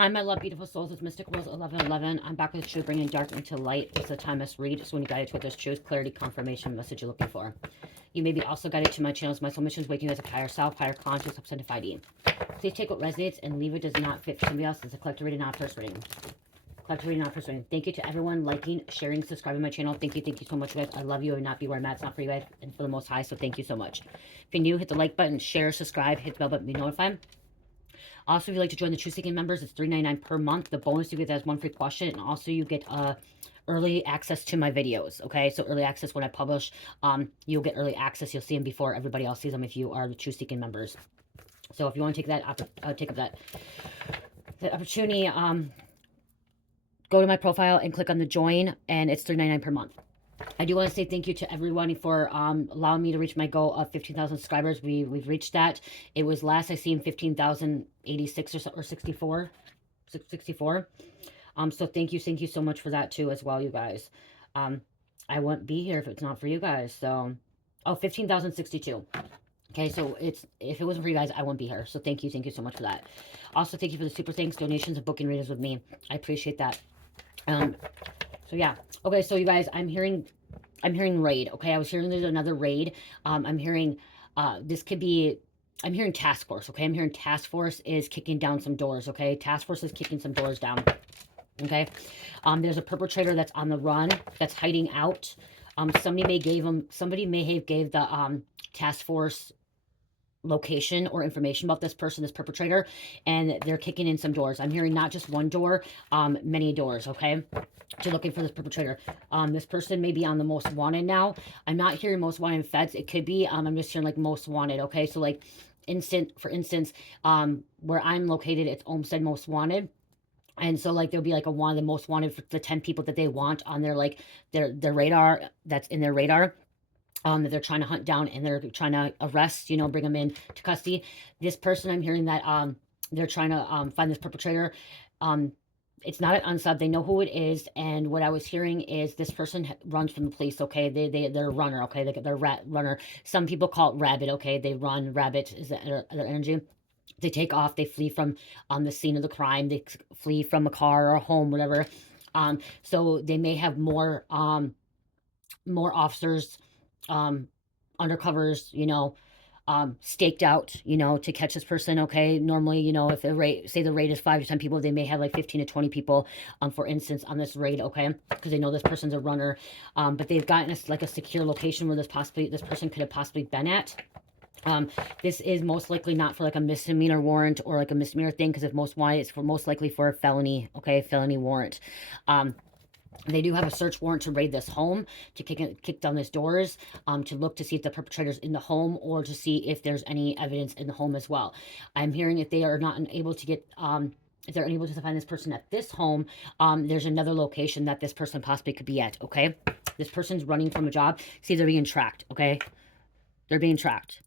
Hi, my love, beautiful souls. It's Mystic Rose 1111. I'm back with the truth, bringing dark into light. This is a timeless read. So when you guide it with this truth, clarity, confirmation, message you're looking for. You may be also guided to my channels. My soul mission is waking you as a higher self, higher conscious, upside 5D. Please take what resonates and leave it does not fit for somebody else. It's a collective reading, not a first reading. Collective reading, not first reading. Thank you to everyone liking, sharing, subscribing to my channel. Thank you so much, guys. I love you and not be where I'm at. It's not for you guys and for the most high. So thank you so much. If you're new, hit the like button, share, subscribe, hit the bell button, be notified. Also, if you'd like to join the Truth Seeking members, it's $3.99 per month. The bonus you get is one free question, and also you get early access to my videos. Okay, so early access when I publish, you'll get early access. You'll see them before everybody else sees them if you are the Truth Seeking members. So if you want to take up that opportunity, go to my profile and click on the join, and it's $3.99 per month. I do want to say thank you to everyone for allowing me to reach my goal of 15,000 subscribers. We've reached that. It was last I seen 15,086 or 64. So thank you so much for that too as well, you guys. I wouldn't be here if it's not for you guys. So, 15,062. Okay, so if it wasn't for you guys, I wouldn't be here. So thank you so much for that. Also, thank you for the super thanks, donations, and booking readers with me. I appreciate that. So yeah. Okay, so you guys, I'm hearing raid. Okay, I was hearing there's another raid. I'm hearing this could be, I'm hearing task force. Okay, I'm hearing task force is kicking down some doors. Okay, task force is kicking some doors down. Okay, there's a perpetrator that's on the run, that's hiding out. Somebody may have gave the task force location or information about this person, this perpetrator, and they're kicking in some doors. I'm hearing not just one door, many doors. Okay, to looking for this perpetrator. This person may be on the most wanted now. I'm not hearing most wanted in feds. It could be, I'm just hearing like most wanted. Okay, so like for instance, where I'm located, it's Olmsted most wanted. And so like there'll be like a one of the most wanted for the 10 people that they want on their like their radar, that's in their radar. That they're trying to hunt down and they're trying to arrest, bring them in to custody. This person, I'm hearing that they're trying to find this perpetrator. It's not an unsub. They know who it is. And what I was hearing is this person runs from the police. Okay, they're a runner. Okay, they're rat runner. Some people call it rabbit. Okay, they run. Rabbit is their energy. They take off. They flee from the scene of the crime. They flee from a car or a home, whatever. So they may have more officers, undercovers, staked out, to catch this person. Okay, normally, if the rate, say the rate is 5 to 10 people, they may have like 15 to 20 people, for instance, on this raid. Okay, because they know this person's a runner, but they've gotten like a secure location where this person could have possibly been at. This is most likely not for like a misdemeanor warrant or like a misdemeanor thing, because if most wanted, it's for most likely for a felony. Okay, felony warrant. They do have a search warrant to raid this home, to kick down these doors, to look to see if the perpetrator's in the home, or to see if there's any evidence in the home as well. I'm hearing if they are not able to get, if they're unable to find this person at this home, there's another location that this person possibly could be at. Okay, this person's running from a job. See, they're being tracked. Okay, they're being tracked.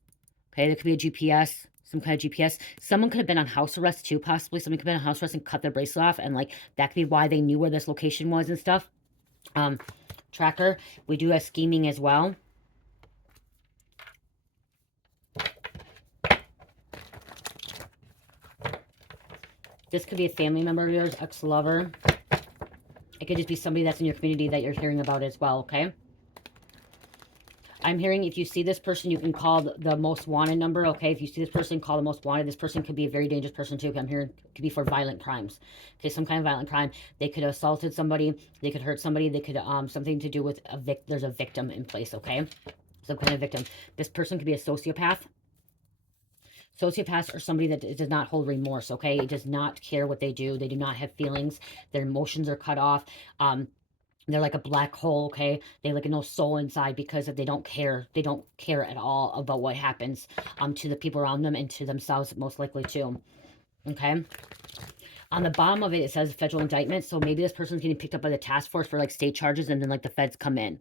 Okay, there could be a GPS. Some kind of GPS. Someone could have been on house arrest too, possibly. Someone could have been on house arrest and cut their bracelet off, and like that could be why they knew where this location was and stuff. Tracker. We do have scheming as well. This could be a family member of yours, ex-lover. It could just be somebody that's in your community that you're hearing about as well, okay? I'm hearing if you see this person, you can call the most wanted number, okay? If you see this person, call the most wanted. This person could be a very dangerous person too. I'm hearing it could be for violent crimes. Okay, some kind of violent crime. They could have assaulted somebody. They could hurt somebody. They could, something to do with there's a victim in place, okay? Some kind of victim. This person could be a sociopath. Sociopaths are somebody that does not hold remorse, okay? It does not care what they do. They do not have feelings. Their emotions are cut off. They're like a black hole, okay? They like no soul inside, because if they don't care at all about what happens to the people around them and to themselves, most likely too. Okay, on the bottom of it, it says federal indictment. So maybe this person's getting picked up by the task force for like state charges, and then like the feds come in.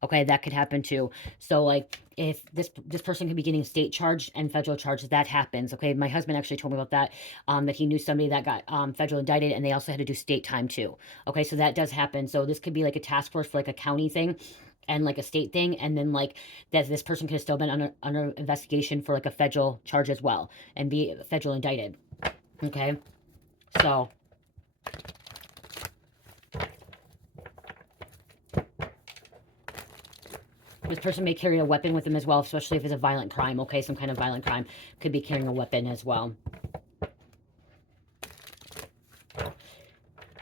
Okay, that could happen too. So like if this person could be getting state charged and federal charges, that happens. Okay, my husband actually told me about that, that he knew somebody that got federal indicted, and they also had to do state time too. Okay, so that does happen. So this could be like a task force for like a county thing and like a state thing, and then like that this person could have still been under investigation for like a federal charge as well and be federal indicted. Okay, so This person may carry a weapon with them as well, especially if it's a violent crime, okay? Some kind of violent crime. Could be carrying a weapon as well.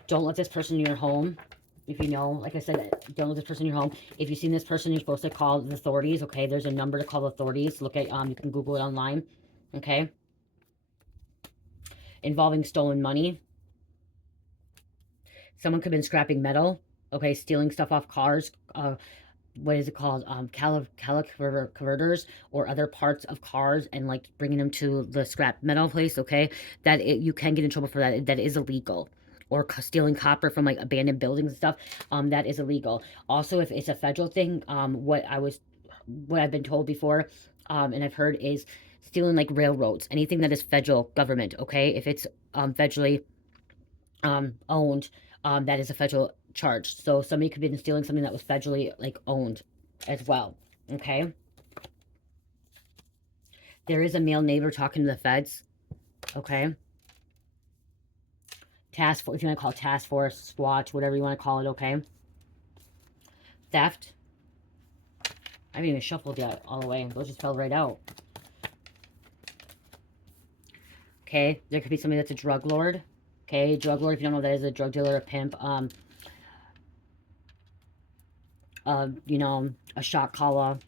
Don't let this person in your home. If you know, like I said, don't let this person in your home. If you've seen this person, you're supposed to call the authorities, okay? There's a number to call the authorities. Look at, you can Google it online, okay? Involving stolen money. Someone could have been scrapping metal, okay? Stealing stuff off cars, what is it called? Converters or other parts of cars and like bringing them to the scrap metal place, okay? You can get in trouble for that. That is illegal. Or stealing copper from like abandoned buildings and stuff, that is illegal. Also, if it's a federal thing, what I've been told before, and I've heard is stealing like railroads, anything that is federal government, okay? If it's federally owned, that is a federal charge. So somebody could be stealing something that was federally like owned as well, okay? There is a male neighbor talking to the feds, okay? Task force, if you want to call it task force, Swat, whatever you want to call it, okay? Theft. I haven't even shuffled yet all the way. Those just fell right out. Okay, there could be somebody that's a drug lord. Okay, drug lord, if you don't know what that is, a drug dealer, a pimp, you know, a shot caller.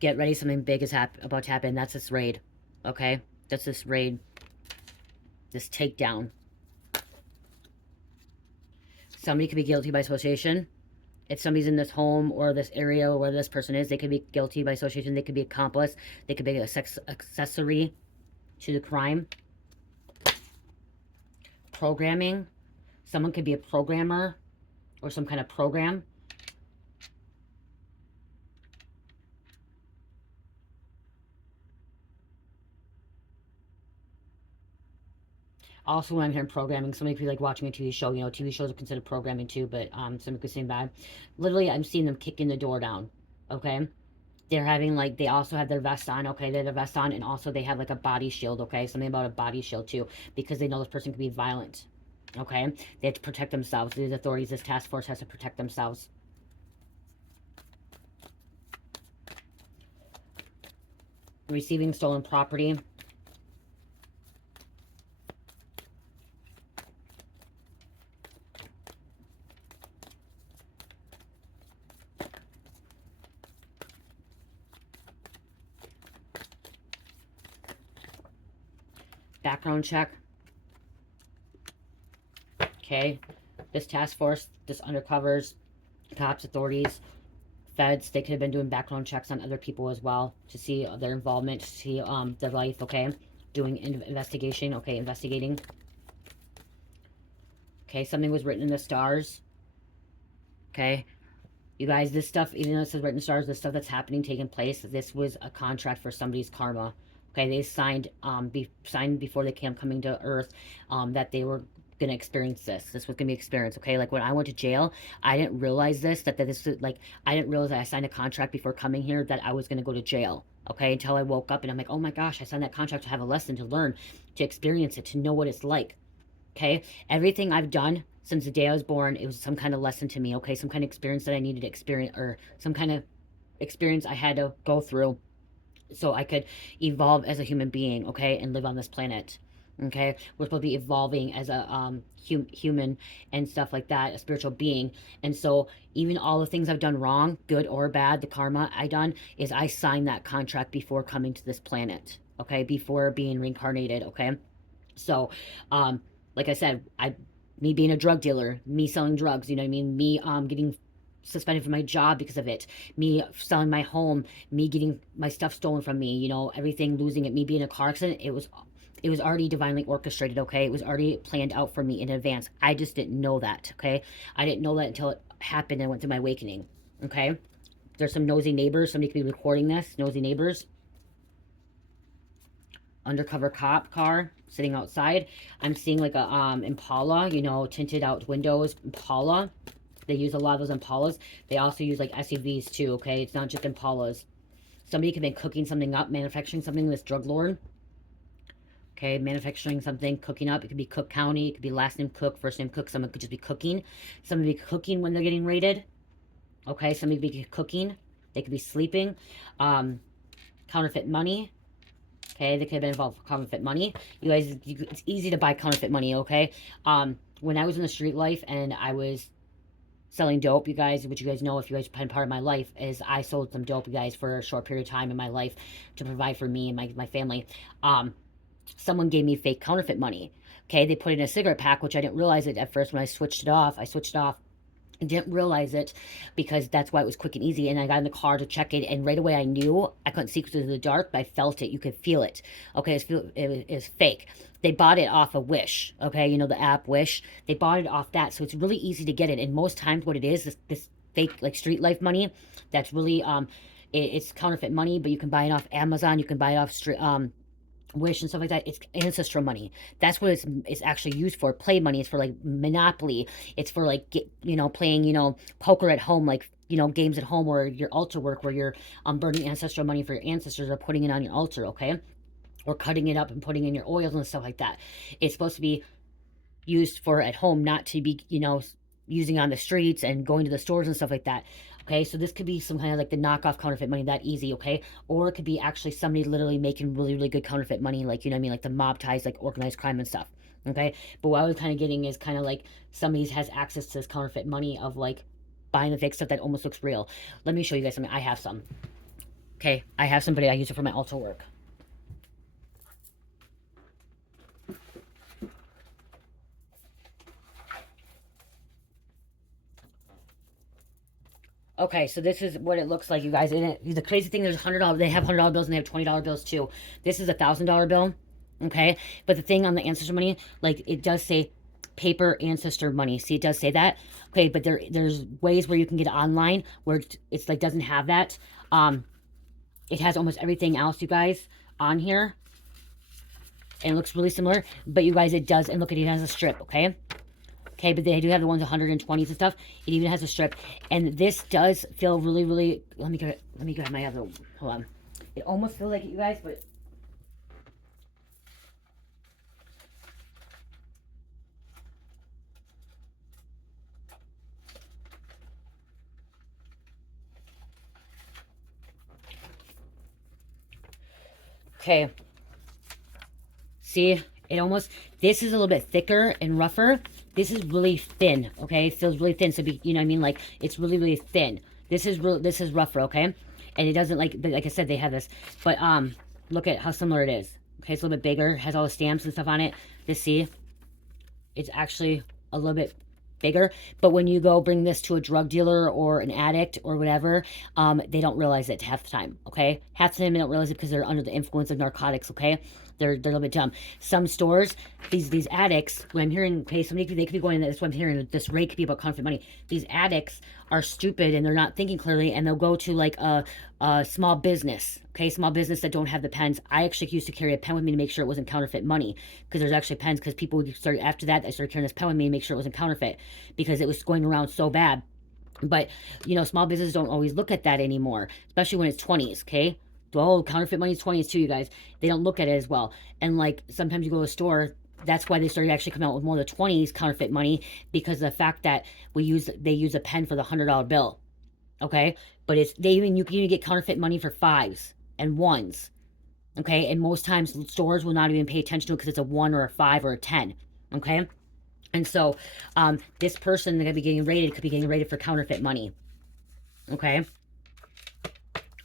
Get ready, something big is about to happen. That's this raid, okay? That's this raid. This takedown. Somebody could be guilty by association. If somebody's in this home or this area where this person is, they could be guilty by association. They could be accomplice. They could be a accessory to the crime. Programming. Someone could be a programmer or some kind of program. Also, when I'm hearing programming, somebody could be like watching a TV show. You know, TV shows are considered programming too, but somebody could say bad. Literally, I'm seeing them kicking the door down. Okay, they're having like they also have their vest on. Okay, they have their vest on, and also they have like a body shield. Okay, something about a body shield too, because they know this person could be violent. Okay, they have to protect themselves. These authorities, this task force has to protect themselves. Receiving stolen property. Background check. Okay, this task force, this undercovers, cops, authorities, feds, they could have been doing background checks on other people as well to see their involvement, to see their life, okay? Doing investigation, okay, investigating. Okay, something was written in the stars. Okay, you guys, this stuff, even though it says written in the stars, the stuff that's happening, taking place, this was a contract for somebody's karma. Okay, they signed signed before they came coming to Earth that they were gonna experience this. This was gonna be experienced. Okay, like when I went to jail, I didn't realize that this was like I didn't realize that I signed a contract before coming here that I was gonna go to jail. Okay, until I woke up and I'm like, oh my gosh, I signed that contract to have a lesson, to learn, to experience it, to know what it's like. Okay, everything I've done since the day I was born, it was some kind of lesson to me. Okay, some kind of experience that I needed to experience, or some kind of experience I had to go through so I could evolve as a human being, okay, and live on this planet. Okay, we're supposed to be evolving as a human and stuff like that, a spiritual being. And so even all the things I've done wrong, good or bad, the karma I done, is I signed that contract before coming to this planet, okay, before being reincarnated. Okay, so like I said, me being a drug dealer, me selling drugs, you know what I mean, me getting suspended from my job because of it, me selling my home, me getting my stuff stolen from me, you know, everything, losing it, me being in a car accident, it was already divinely orchestrated. Okay, it was already planned out for me in advance. I just didn't know that. Okay, I didn't know that until it happened and went through my awakening. Okay, there's some nosy neighbors. Somebody could be recording this. Nosy neighbors. Undercover cop car sitting outside. I'm seeing like a Impala, you know, tinted out windows Impala. They use a lot of those Impalas. They also use like SUVs too, okay? It's not just Impalas. Somebody could be cooking something up, manufacturing something, this drug lord. Okay, manufacturing something, cooking up. It could be Cook County. It could be last name Cook, first name Cook. Someone could just be cooking. Someone could be cooking when they're getting raided. Okay, somebody could be cooking. They could be sleeping. Counterfeit money. Okay, they could have been involved with counterfeit money. You guys, it's easy to buy counterfeit money, okay? When I was in the street life and I was selling dope, you guys, which you guys know if you guys been part of my life, is I sold some dope, you guys, for a short period of time in my life to provide for me and my family. Someone gave me fake counterfeit money. Okay, they put it in a cigarette pack, which I didn't realize it at first when I switched it off. I didn't realize it because that's why it was quick and easy. And I got in the car to check it, and right away I knew. I couldn't see because it was in the dark, but I felt it. You could feel it. Okay, it was fake. They bought it off of Wish. Okay, you know the app Wish. They bought it off that, so it's really easy to get it. And most times, what it is this fake like street life money. That's really it's counterfeit money, but you can buy it off Amazon. You can buy it off Wish and stuff like that. It's ancestral money. That's what it's actually used for. Play money. It's for like Monopoly. It's for like playing poker at home, like games at home, or your altar work where you're burning ancestral money for your ancestors or putting it on your altar, okay, or cutting it up and putting in your oils and stuff like that. It's supposed to be used for at home, not to be using on the streets and going to the stores and stuff like that. Okay, so this could be some kind of like the knockoff counterfeit money, that easy, okay? Or it could be actually somebody literally making really, really good counterfeit money, like, you know what I mean? Like the mob ties, like organized crime and stuff, okay? But what I was kind of getting is kind of like somebody has access to this counterfeit money of like buying the fake stuff that almost looks real. Let me show you guys something. I have some. Okay, I have somebody, I use it for my altar work. Okay, so this is what it looks like, you guys. And the crazy thing, there's $100. They have $100 bills and they have $20 bills too. This is $1,000 bill, okay. But the thing on the ancestor money, like it does say paper ancestor money. See, it does say that. Okay, but there's ways where you can get it online where it's like doesn't have that. It has almost everything else, you guys, on here, and it looks really similar. But you guys, it does, and look, it has a strip, okay. Okay, but they do have the ones 120s and stuff. It even has a strip. And this does feel really, really... Let me grab my other... Hold on. It almost feels like it, you guys, but... Okay. See? It almost... This is a little bit thicker and rougher. This is really thin, okay? It feels really thin, so you know what I mean? Like, it's really, really thin. This is rougher, okay? And it doesn't, like I said, they have this. But, look at how similar it is. Okay, it's a little bit bigger. Has all the stamps and stuff on it. Just see? It's actually a little bit bigger. But when you go bring this to a drug dealer or an addict or whatever, they don't realize it half the time, okay? Half the time they don't realize it because they're under the influence of narcotics, okay? They're a little bit dumb. Some stores, these addicts, when I'm hearing, okay, somebody, they could be going, that's what I'm hearing, this rate could be about counterfeit money. These addicts are stupid and they're not thinking clearly, and they'll go to like a small business, okay, small business that don't have the pens. I actually used to carry a pen with me to make sure it wasn't counterfeit money, because there's actually pens, because people started, after that, I started carrying this pen with me to make sure it wasn't counterfeit, because it was going around so bad. But, small businesses don't always look at that anymore, especially when it's 20s, okay? Oh, counterfeit money is 20s too, you guys. They don't look at it as well. And, like, sometimes you go to a store, that's why they started actually coming out with more of the 20s counterfeit money, because of the fact that they use a pen for the $100 bill, okay? But you can even get counterfeit money for 5s and 1s, okay? And most times stores will not even pay attention to it because it's a 1 or a 5 or a 10, okay? And so, this person that could be getting rated for counterfeit money, okay?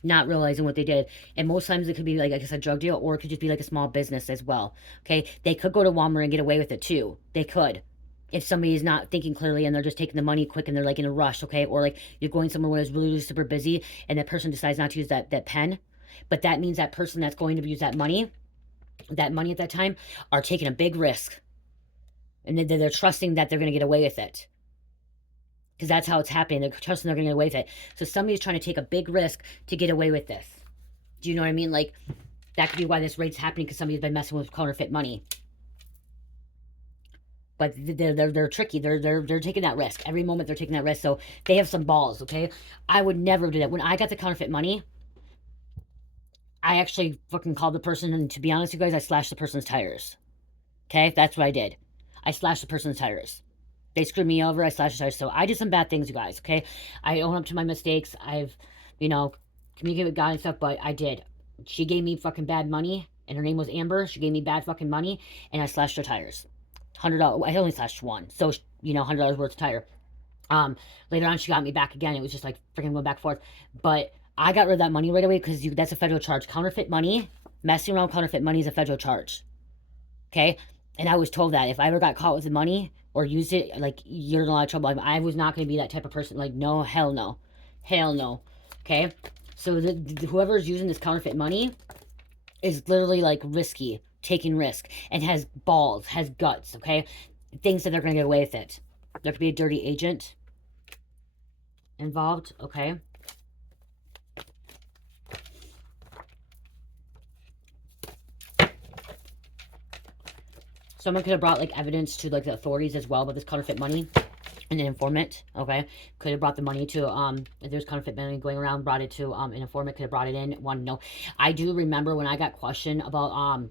Not realizing what they did. And most times it could be like I said, drug deal, or it could just be like a small business as well, okay? They could go to Walmart and get away with it too. They could. If somebody is not thinking clearly and they're just taking the money quick and they're like in a rush, okay? Or like you're going somewhere where it's really, really super busy and that person decides not to use that pen. But that means that person that's going to use that money at that time, are taking a big risk. And they're trusting that they're going to get away with it. Because that's how it's happening. They're trusting they're going to get away with it. So somebody's trying to take a big risk to get away with this. Do you know what I mean? Like, that could be why this rate's happening, because somebody's been messing with counterfeit money. But they're tricky. They're taking that risk. Every moment they're taking that risk. So they have some balls, okay? I would never do that. When I got the counterfeit money, I actually fucking called the person, and to be honest, you guys, I slashed the person's tires. Okay? That's what I did. I slashed the person's tires. They screwed me over. I slashed her. So I did some bad things, you guys, okay? I own up to my mistakes. I've, you know, communicated with God and stuff, but I did. She gave me fucking bad money, and her name was Amber. She gave me bad fucking money, and I slashed her tires. $100. I only slashed one. So, you know, $100 worth of tire. Later on, she got me back again. It was just like freaking going back and forth. But I got rid of that money right away because that's a federal charge. Counterfeit money, messing around with counterfeit money is a federal charge. Okay? And I was told that if I ever got caught with the money or used it, like, you're in a lot of trouble. I was not going to be that type of person. Like, no, hell no. Hell no. Okay? So whoever's using this counterfeit money is literally, like, risky, taking risk, and has balls, has guts, okay? Thinks that they're going to get away with it. There could be a dirty agent involved, okay? Someone could have brought, like, evidence to, like, the authorities as well about this counterfeit money. And an informant, okay? Could have brought the money to, if there's counterfeit money going around, brought it to, an informant, could have brought it in, wanted to know. I do remember when I got questioned about,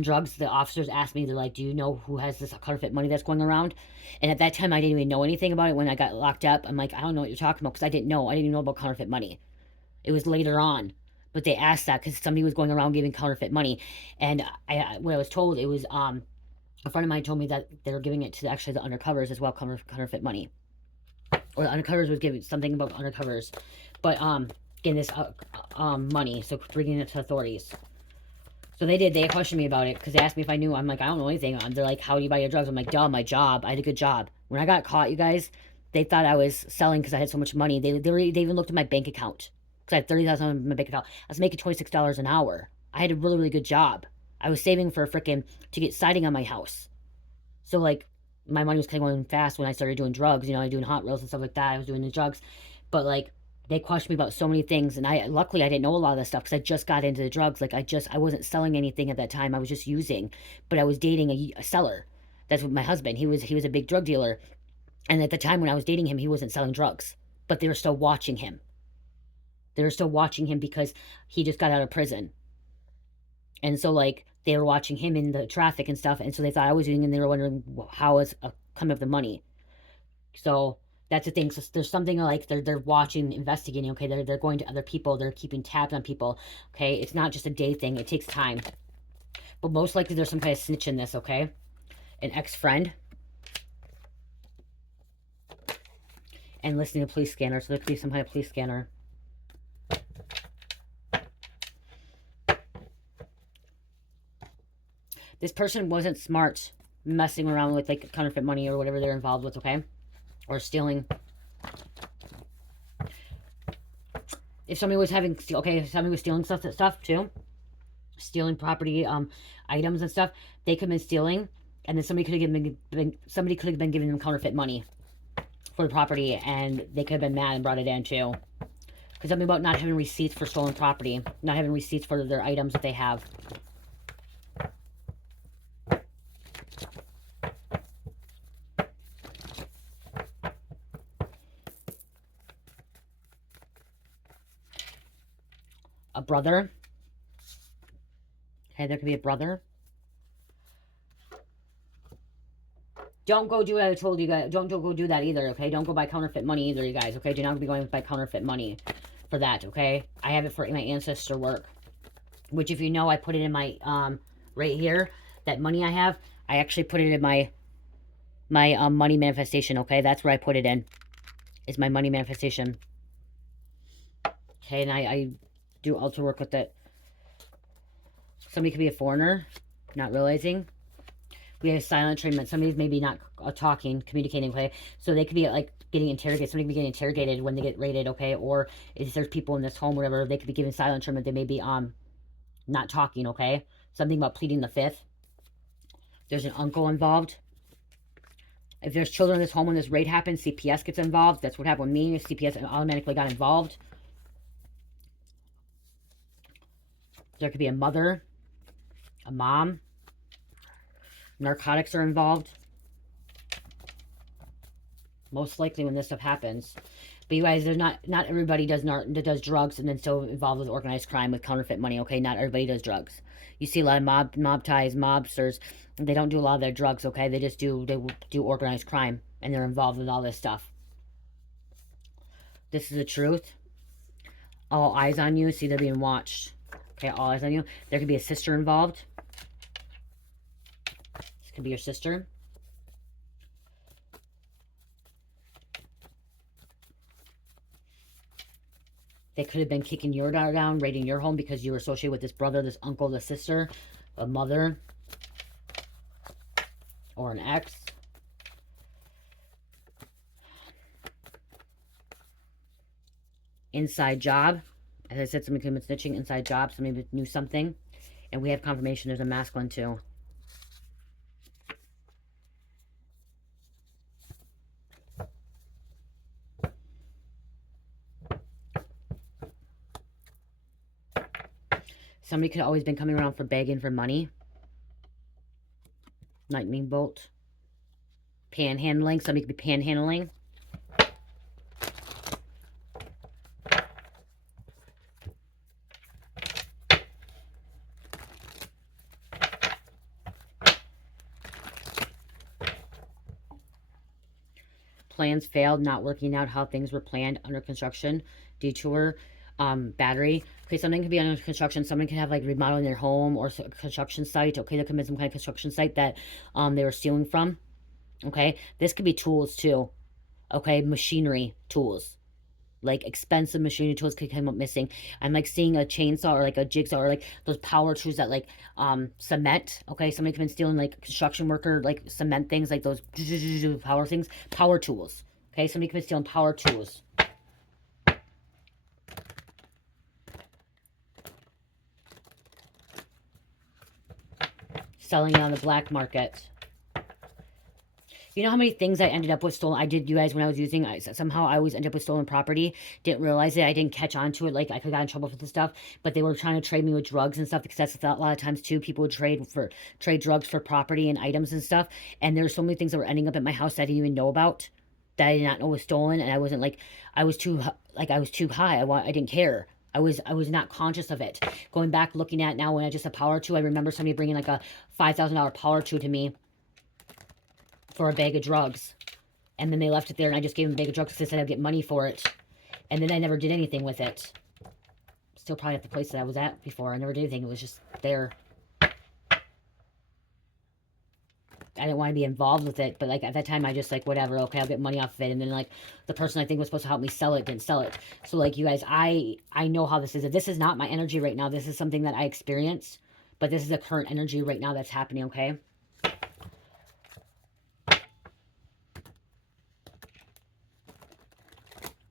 drugs, the officers asked me, they're like, do you know who has this counterfeit money that's going around? And at that time, I didn't even know anything about it. When I got locked up, I'm like, I don't know what you're talking about, because I didn't know. I didn't even know about counterfeit money. It was later on. But they asked that because somebody was going around giving counterfeit money. And what I was told, it was, a friend of mine told me that they were giving it to actually the undercovers as well, counterfeit money. Or the undercovers was giving something about undercovers. But, getting this, money, so bringing it to authorities. So they did. They questioned me about it because they asked me if I knew. I'm like, I don't know anything. They're like, how do you buy your drugs? I'm like, duh, my job. I had a good job. When I got caught, you guys, they thought I was selling because I had so much money. They even looked at my bank account because I had $30,000 in my bank account. I was making $26 an hour. I had a really, really good job. I was saving for to get siding on my house. So, like, my money was kind of going fast when I started doing drugs. You know, I was doing hot reels and stuff like that. I was doing the drugs. But, like, they questioned me about so many things, and luckily I didn't know a lot of this stuff because I just got into the drugs. Like, I wasn't selling anything at that time. I was just using, but I was dating a seller. That's what my husband. He was a big drug dealer, and at the time when I was dating him, he wasn't selling drugs, but they were still watching him. They were still watching him because he just got out of prison, and so, like, they were watching him in the traffic and stuff, and so they thought I was doing, and they were wondering how was coming of the money. So that's the thing. So there's something like they're watching, investigating. Okay, they're going to other people. They're keeping tabs on people. Okay, it's not just a day thing. It takes time. But most likely there's some kind of snitch in this. Okay, an ex-friend, and listening to police scanner. So there could be some kind of police scanner. This person wasn't smart messing around with, like, counterfeit money or whatever they're involved with. Okay. Or stealing. If somebody was if somebody was stealing stuff too, stealing property, items and stuff, they could have been stealing, and then somebody could have been giving them counterfeit money for the property, and they could have been mad and brought it in too. Because something about not having receipts for stolen property, not having receipts for their items that they have. A brother. Okay, there could be a brother. Don't go do what I told you guys. Don't go do that either, okay? Don't go buy counterfeit money either, you guys, okay? Do not be going to buy counterfeit money for that, okay? I have it for my ancestor work. Which, if you know, I put it in my, right here. That money I have, I actually put it in my money manifestation, okay? That's where I put it in. Is my money manifestation. Okay, and I do altar work with it. Somebody could be a foreigner, not realizing. We have silent treatment. Somebody's maybe not talking, communicating, okay? So they could be, like, getting interrogated. Somebody could be getting interrogated when they get raided, okay? Or if there's people in this home, whatever, they could be given silent treatment. They may be not talking, okay? Something about pleading the fifth. There's an uncle involved. If there's children in this home when this raid happens, CPS gets involved. That's what happened with me. CPS automatically got involved. There could be a mother, a mom. Narcotics are involved. Most likely when this stuff happens. But you guys, there's not everybody does drugs and then still involved with organized crime with counterfeit money, okay? Not everybody does drugs. You see a lot of mob ties, mobsters. They don't do a lot of their drugs, okay? They do organized crime. and they're involved with all this stuff. This is the truth. All eyes on you. See, they're being watched. Okay, all eyes on you. There could be a sister involved. This could be your sister. They could have been kicking your door down, raiding your home because you were associated with this brother, this uncle, this sister, a mother, or an ex. Inside job. As I said, somebody could have been snitching. Inside job. Somebody knew something. And we have confirmation there's a masculine too. Somebody could have always been coming around for begging for money. Lightning bolt. Panhandling. Somebody could be panhandling. Plans failed, not working out how things were planned, under construction, detour, battery. Okay, something could be under construction. Someone could have like remodeling their home or a construction site. Okay, there could be some kind of construction site that they were stealing from. Okay, this could be tools too. Okay, machinery tools. Like expensive machinery tools could come up missing. I'm like seeing a chainsaw or like a jigsaw or like those power tools that like cement. Okay, somebody could have been stealing like construction worker like cement things, like those power things, power tools. Okay, somebody could have been stealing power tools. Selling it on the black market. You know how many things I ended up with stolen? I did, you guys, when I was using, somehow I always end up with stolen property. Didn't realize it. I didn't catch on to it. Like, I could have got in trouble for the stuff. But they were trying to trade me with drugs and stuff, because that's a lot of times, too. People would trade drugs for property and items and stuff. And there were so many things that were ending up at my house that I didn't even know about, that I did not know was stolen. And I wasn't like, I was too high. I didn't care. I was not conscious of it. Going back, looking at now when I just a power tool, I remember somebody bringing like a $5,000 power tool to me for a bag of drugs. And then they left it there, and I just gave them a bag of drugs because they said I'd get money for it. And then I never did anything with it. Still probably at the place that I was at before. I never did anything. It was just there. I didn't want to be involved with it, but like at that time I just like, whatever, okay, I'll get money off of it. And then like the person I think was supposed to help me sell it didn't sell it. So like, you guys, I know how this is. This is not my energy right now. This is something that I experienced, but this is the current energy right now that's happening, okay?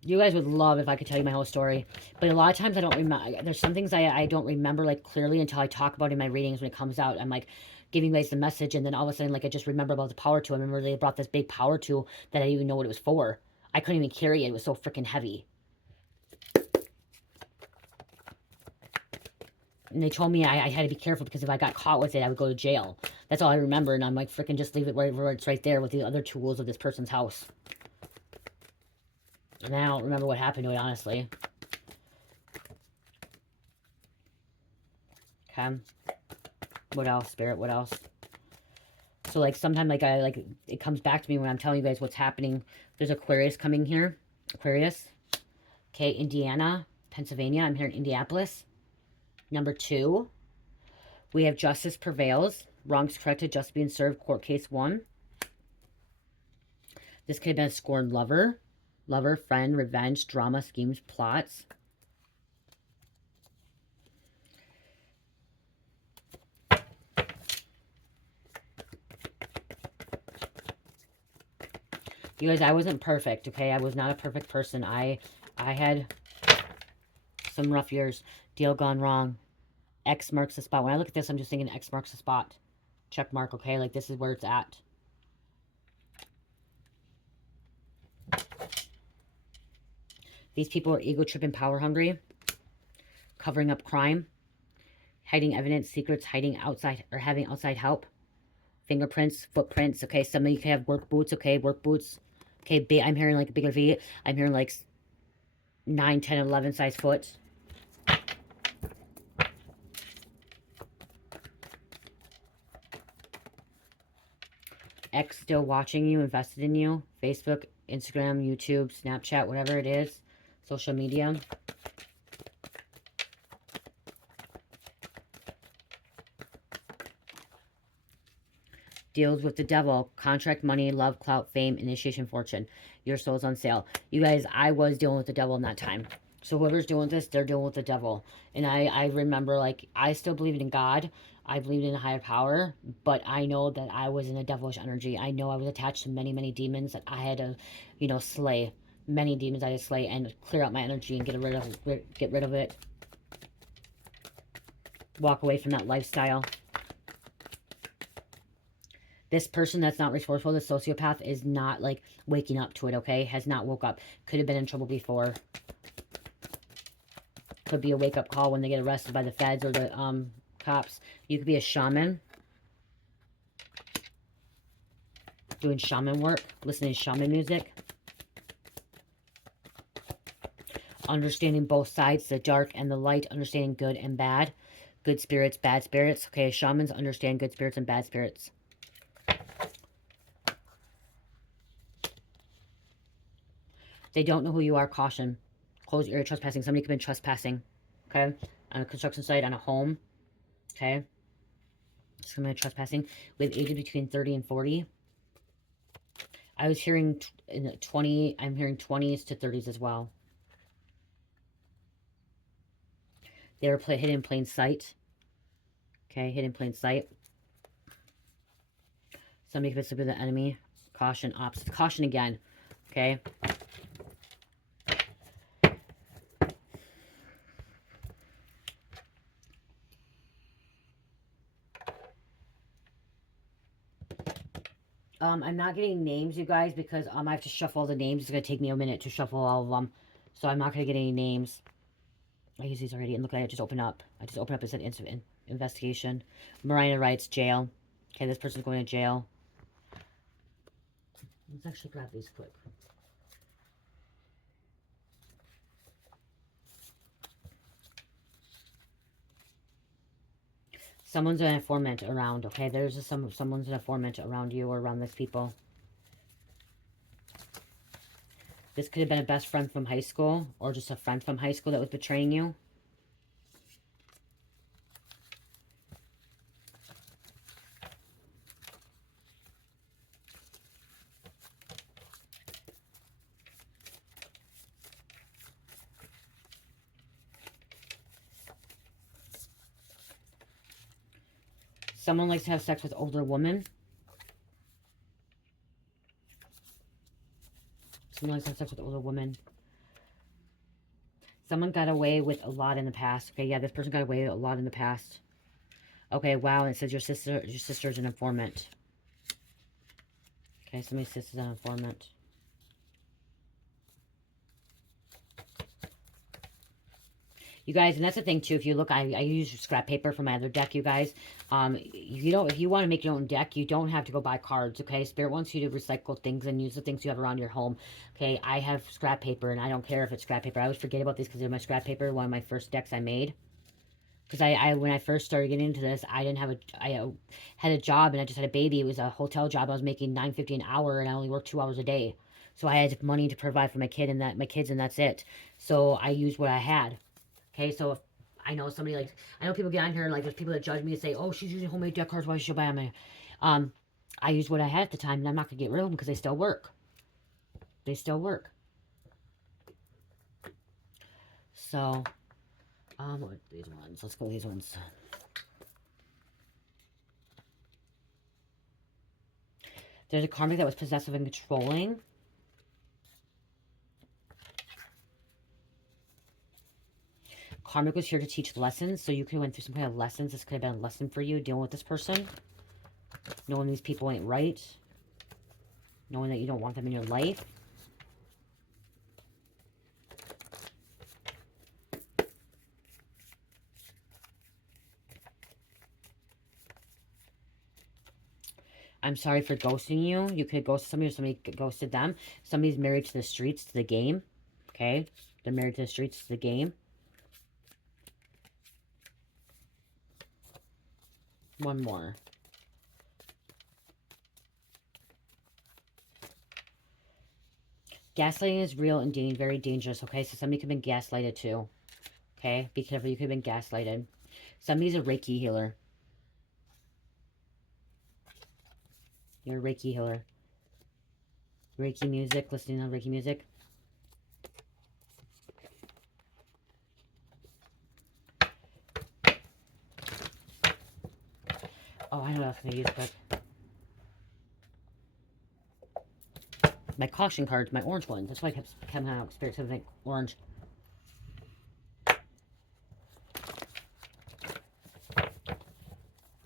You guys would love if I could tell you my whole story. But a lot of times I don't remember. There's some things I don't remember like clearly until I talk about it in my readings when it comes out. I'm like giving you guys the message, and then all of a sudden like I just remember about the power tool. I remember they brought this big power tool that I didn't even know what it was for. I couldn't even carry it. It was so freaking heavy. And they told me I had to be careful because if I got caught with it, I would go to jail. That's all I remember. And I'm like, freaking just leave it where it's right there with the other tools of this person's house. And I don't remember what happened to it, honestly. Okay. What else, Spirit? What else? So, like, sometimes, like, it comes back to me when I'm telling you guys what's happening. There's Aquarius coming here. Aquarius. Okay, Indiana, Pennsylvania. I'm here in Indianapolis. Number 2. We have Justice Prevails. Wrongs corrected, justice being served. Court case 1. This could have been a scorned lover. Lover, friend, revenge, drama, schemes, plots. You guys, I wasn't perfect, okay? I was not a perfect person. I had some rough years. Deal gone wrong. X marks the spot. When I look at this, I'm just thinking X marks the spot. Check mark, okay? Like, this is where it's at. These people are ego-tripping, power-hungry, covering up crime, hiding evidence, secrets, hiding outside or having outside help, fingerprints, footprints. Okay, some of you can have work boots. Okay, work boots. Okay, I'm hearing like a bigger V. I'm hearing like 9, 10, 11 size foot. Ex still watching you, invested in you. Facebook, Instagram, YouTube, Snapchat, whatever it is. Social media. Deals with the devil. Contract, money, love, clout, fame, initiation, fortune. Your soul's on sale. You guys, I was dealing with the devil in that time. So whoever's doing this, they're dealing with the devil. And I remember, like, I still believed in God. I believed in a higher power. But I know that I was in a devilish energy. I know I was attached to many, many demons that I had to, you know, slay. Many demons I had to slay and clear out my energy and get rid of it. Walk away from that lifestyle. This person that's not resourceful, the sociopath, is not, like, waking up to it, okay? Has not woke up. Could have been in trouble before. Could be a wake-up call when they get arrested by the feds or the cops. You could be a shaman. Doing shaman work. Listening to shaman music. Understanding both sides, the dark and the light. Understanding good and bad. Good spirits, bad spirits. Okay, shamans understand good spirits and bad spirits. They don't know who you are. Caution. Close your ear. Trespassing. Somebody could have been trespassing. Okay? On a construction site, on a home. Okay? Somebody trespassing. With ages between 30 and 40. I was hearing in the 20. I'm hearing 20s to 30s as well. They were hidden in plain sight. Okay? Hidden in plain sight. Somebody could have been the enemy. Caution. Opposite. Caution again. Okay? I'm not getting names, you guys, because I have to shuffle all the names. It's going to take me a minute to shuffle all of them. So I'm not going to get any names. I use these already. And look, I just opened up. I just opened up and said investigation. Marina writes jail. Okay, this person's going to jail. Let's actually grab these quick. Someone's an informant around, okay? There's someone's an informant around you or around these people. This could have been a best friend from high school or just a friend from high school that was betraying you. Someone likes to have sex with older women. Someone likes to have sex with older women. Someone got away with a lot in the past. Okay, yeah, this person got away with a lot in the past. Okay, wow, and it says your sister's an informant. Okay, somebody's sister's an informant. You guys, and that's the thing too. If you look, I use scrap paper for my other deck. You guys, if you want to make your own deck, you don't have to go buy cards. Okay, Spirit wants you to recycle things and use the things you have around your home. Okay, I have scrap paper, and I don't care if it's scrap paper. I always forget about these because they're my scrap paper. One of my first decks I made. Because when I first started getting into this, I had a job and I just had a baby. It was a hotel job. I was making $9.50 an hour, and I only worked 2 hours a day. So I had money to provide for my kids, and that's it. So I used what I had. Okay, so if I know somebody, like, I know people get on here and, like, there's people that judge me and say, oh, she's using homemade deck cards, why should she buy them? I used what I had at the time, and I'm not going to get rid of them because they still work. They still work. So, what are these ones? Let's go with these ones. There's a karmic that was possessive and controlling. Karmic was here to teach lessons, so you could have went through some kind of lessons. This could have been a lesson for you, dealing with this person. Knowing these people ain't right. Knowing that you don't want them in your life. I'm sorry for ghosting you. You could ghost somebody or somebody ghosted them. Somebody's married to the streets, to the game. Okay? They're married to the streets, to the game. One more. Gaslighting is real and very dangerous, okay? So somebody could have been gaslighted too, okay? Be careful, you could have been gaslighted. Somebody's a Reiki healer. You're a Reiki healer. Reiki music, listening to Reiki music. Oh, I know what I was going to use, but my caution cards, my orange one. That's why I kept coming out. Spirit said like orange.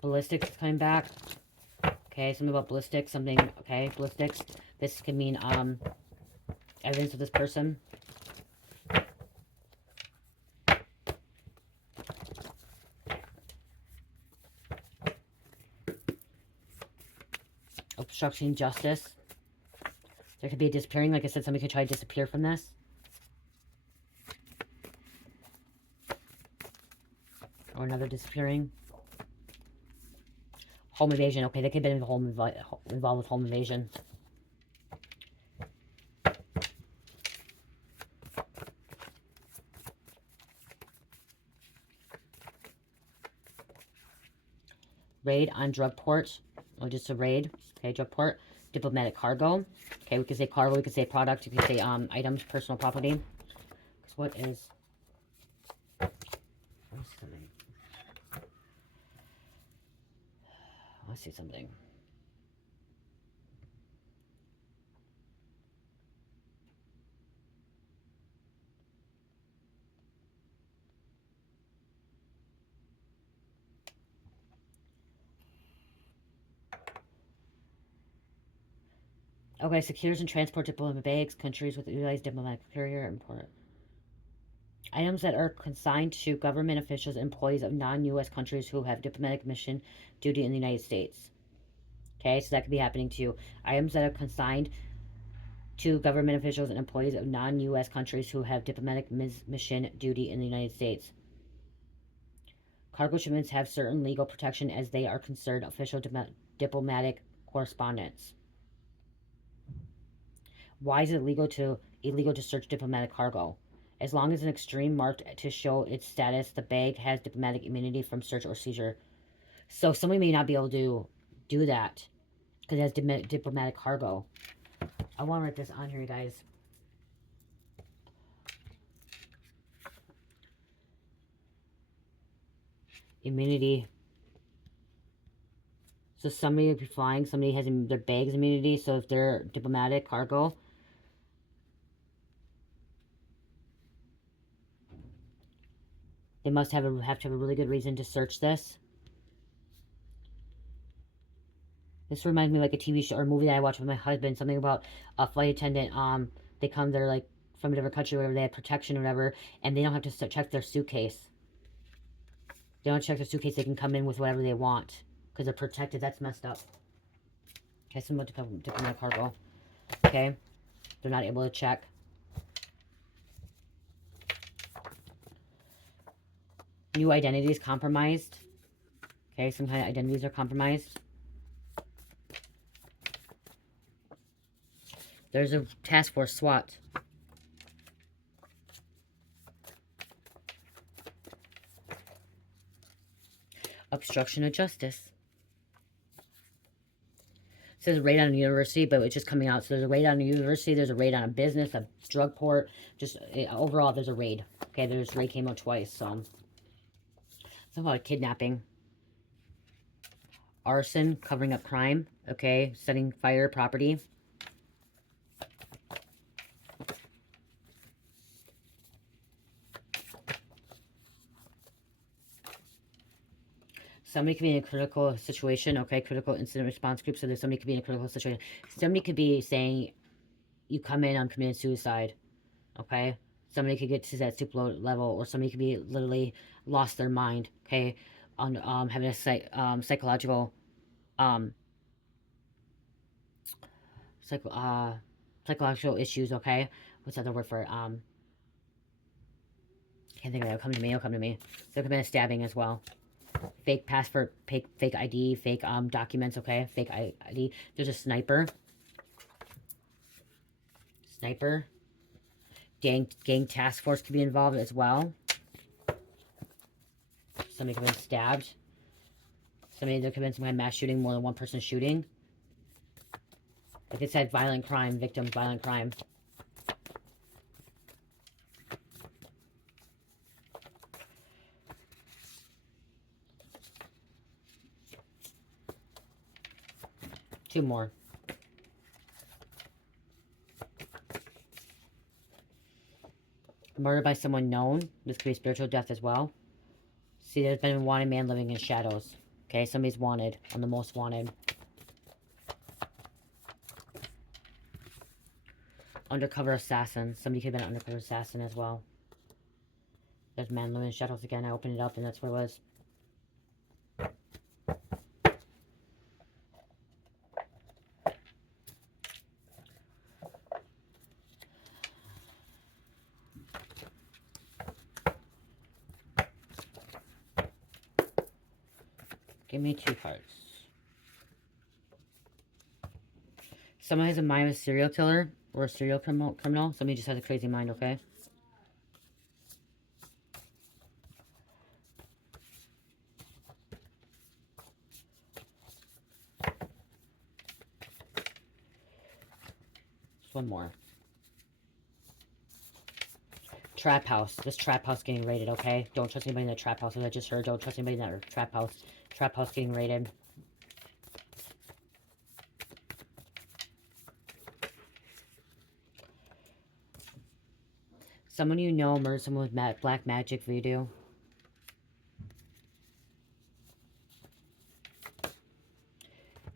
Ballistics is coming back. Okay, something about ballistics. Something, okay, ballistics. This could mean, evidence of this person. Obstruction justice. There could be a disappearing. Like I said, somebody could try to disappear from this. Or another disappearing. Home invasion. Okay, they could have been involved with home invasion. Raid on drug port. Or just a raid. Okay, drug port. Diplomatic cargo. Okay, we could say cargo. We could say product. We could say items, personal property. Because what is... Let's see something. Okay, secures and transport diplomatic bags, countries with utilized diplomatic courier, import. Items that are consigned to government officials and employees of non-U.S. countries who have diplomatic mission duty in the United States. Okay, so that could be happening to you. Items that are consigned to government officials and employees of non-U.S. countries who have diplomatic mission duty in the United States. Cargo shipments have certain legal protection as they are considered official diplomatic correspondence. Why is it illegal to search diplomatic cargo? As long as an extreme marked to show its status, the bag has diplomatic immunity from search or seizure. So somebody may not be able to do that because it has diplomatic cargo. I want to write this on here, you guys. Immunity. So somebody would be flying, somebody has their bag's immunity, so if they're diplomatic cargo, they must have to have a really good reason to search this. This reminds me of like a TV show or movie that I watched with my husband. Something about a flight attendant. They come, they're like from a different country, or whatever. They have protection or whatever, and they don't have to check their suitcase. They don't check their suitcase. They can come in with whatever they want because they're protected. That's messed up. Okay, some diplomatic cargo. Okay, they're not able to check. New identities compromised. Okay, some kind of identities are compromised. There's a task force, SWAT. Obstruction of justice. It says raid on a university, but it's just coming out. So there's a raid on a university, there's a raid on a business, a drug port. Just overall, there's a raid. Okay, there's raid came out twice, so. It's about kidnapping. Arson, covering up crime. Okay, setting fire, property. Somebody could be in a critical situation. Okay, critical incident response group. So there's somebody could be in a critical situation. Somebody could be saying, you come in, I'm committing suicide. Okay, somebody could get to that super low level, or somebody could be literally lost their mind. Okay, on having a psychological psychological issues. Okay, what's the other word for it? Can't think of it. It'll come to me. It'll come to me. So it could be a stabbing as well. Fake passport, fake ID, fake documents. Okay, fake ID. There's a sniper. Sniper. Gang task force could be involved as well. Somebody could have been stabbed. There could have been some kind of mass shooting, more than one person shooting. Like it said, violent crime, victims, violent crime. Two more. Murder by someone known. This could be spiritual death as well. See, there's been a wanted man living in shadows. Okay, somebody's wanted. On the most wanted. Undercover assassin. Somebody could have been an undercover assassin as well. There's man living in shadows again. I opened it up and that's what it was. Give me 2 cards. Someone has a mind of a serial killer or a serial criminal. Somebody just has a crazy mind, okay? Just one more. Trap house. This trap house getting raided, okay? Don't trust anybody in the trap house. As I just heard, don't trust anybody in that trap house. Trap house getting raided. Someone you know murdered someone with black magic voodoo.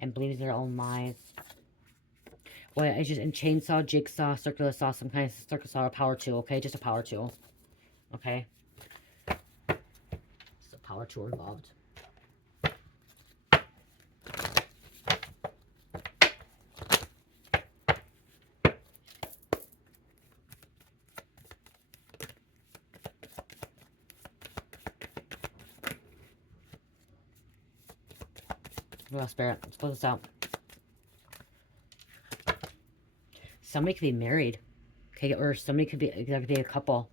And believes their own lies. Well, it's just in chainsaw, jigsaw, circular saw, some kind of circular saw or power tool, okay? Just a power tool. Okay? Just a power tool involved. Well, Spirit, let's close this out. Somebody could be married, okay, or somebody could be, that could be a couple,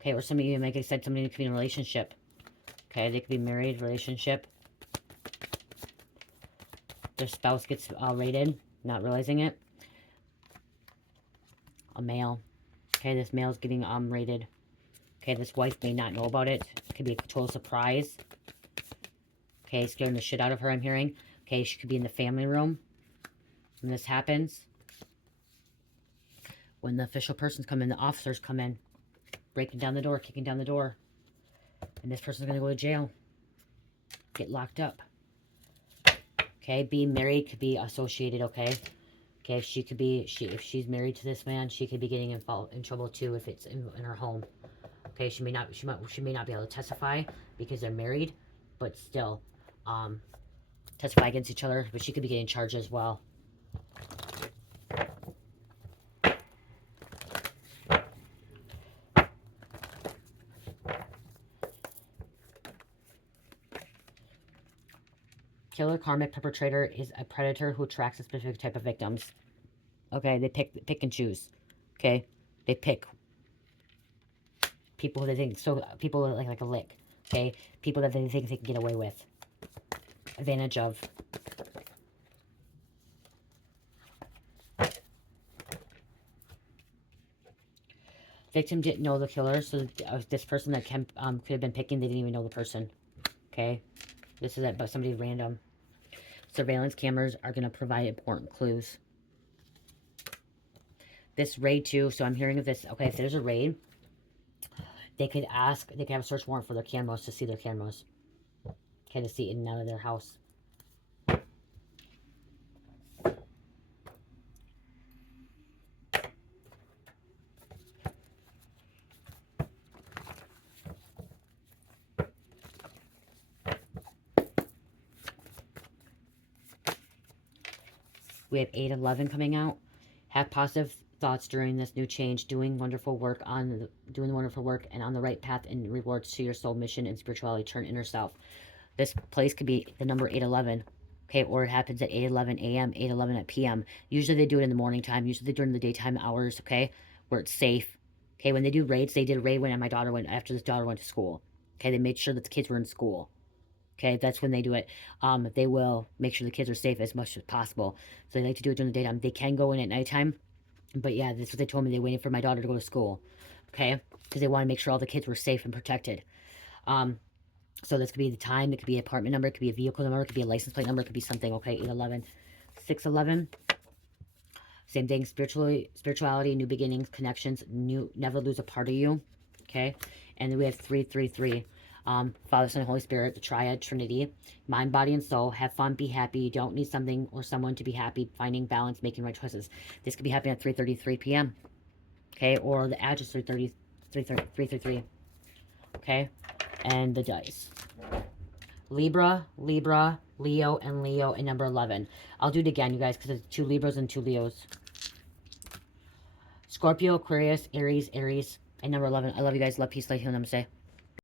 okay, or somebody, like I said, somebody could be in a relationship, okay, they could be married, relationship. Their spouse gets raided, not realizing it. A male, okay, this male's getting raided, okay, this wife may not know about it. It could be a total surprise, okay, scaring the shit out of her, I'm hearing. Okay, she could be in the family room when this happens. When the official persons come in, the officers come in, breaking down the door, kicking down the door. And this person's going to go to jail. Get locked up. Okay, being married could be associated, okay? Okay, she could be, if she's married to this man, she could be getting in trouble too if it's in her home. Okay, she may not be able to testify because they're married, but still, testify against each other, but she could be getting charged as well. Killer karmic perpetrator is a predator who attracts a specific type of victims. Okay, they pick and choose. Okay, they pick people that they think people like a lick. Okay, people that they think they can get away with, advantage of. Victim didn't know the killer, so this person that could have been picking, they didn't even know the person. Okay, this is it, but somebody random. Surveillance cameras are going to provide important clues. This raid too, so I'm hearing of this. Okay, if there's a raid, they could have a search warrant for their cameras to see their cameras. Okay, to see in and out of their house. We have 8/11 coming out. Have positive thoughts during this new change, doing the wonderful work and on the right path and rewards to your soul mission and spirituality. Turn inner self. This place could be the number 8/11. Okay, or it happens at 8:11 a.m., 8:11 p.m. Usually they do it in the morning time. Usually they do it in the daytime hours, okay, where it's safe. Okay, when they do raids, they did a raid when my daughter went, after this daughter went to school. Okay, they made sure that the kids were in school. Okay, that's when they do it. They will make sure the kids are safe as much as possible. So they like to do it during the daytime. They can go in at nighttime, but yeah, that's what they told me. They waited for my daughter to go to school. Okay, because they want to make sure all the kids were safe and protected. So this could be the time, it could be an apartment number, it could be a vehicle number, it could be a license plate number, it could be something, okay, 811, 611. Same thing, spirituality, new beginnings, connections, never lose a part of you, okay? And then we have 333. Father, Son, and Holy Spirit, the Triad, Trinity, mind, body, and soul. Have fun, be happy. You don't need something or someone to be happy. Finding balance, making right choices. This could be happening at 3:33 p.m., okay? Or the address 333, okay? And the dice. Libra, Leo, and Leo, and number 11. I'll do it again, you guys, because it's 2 Libras and 2 Leos. Scorpio, Aquarius, Aries, and number 11. I love you guys. Love, peace, light, healing, namaste.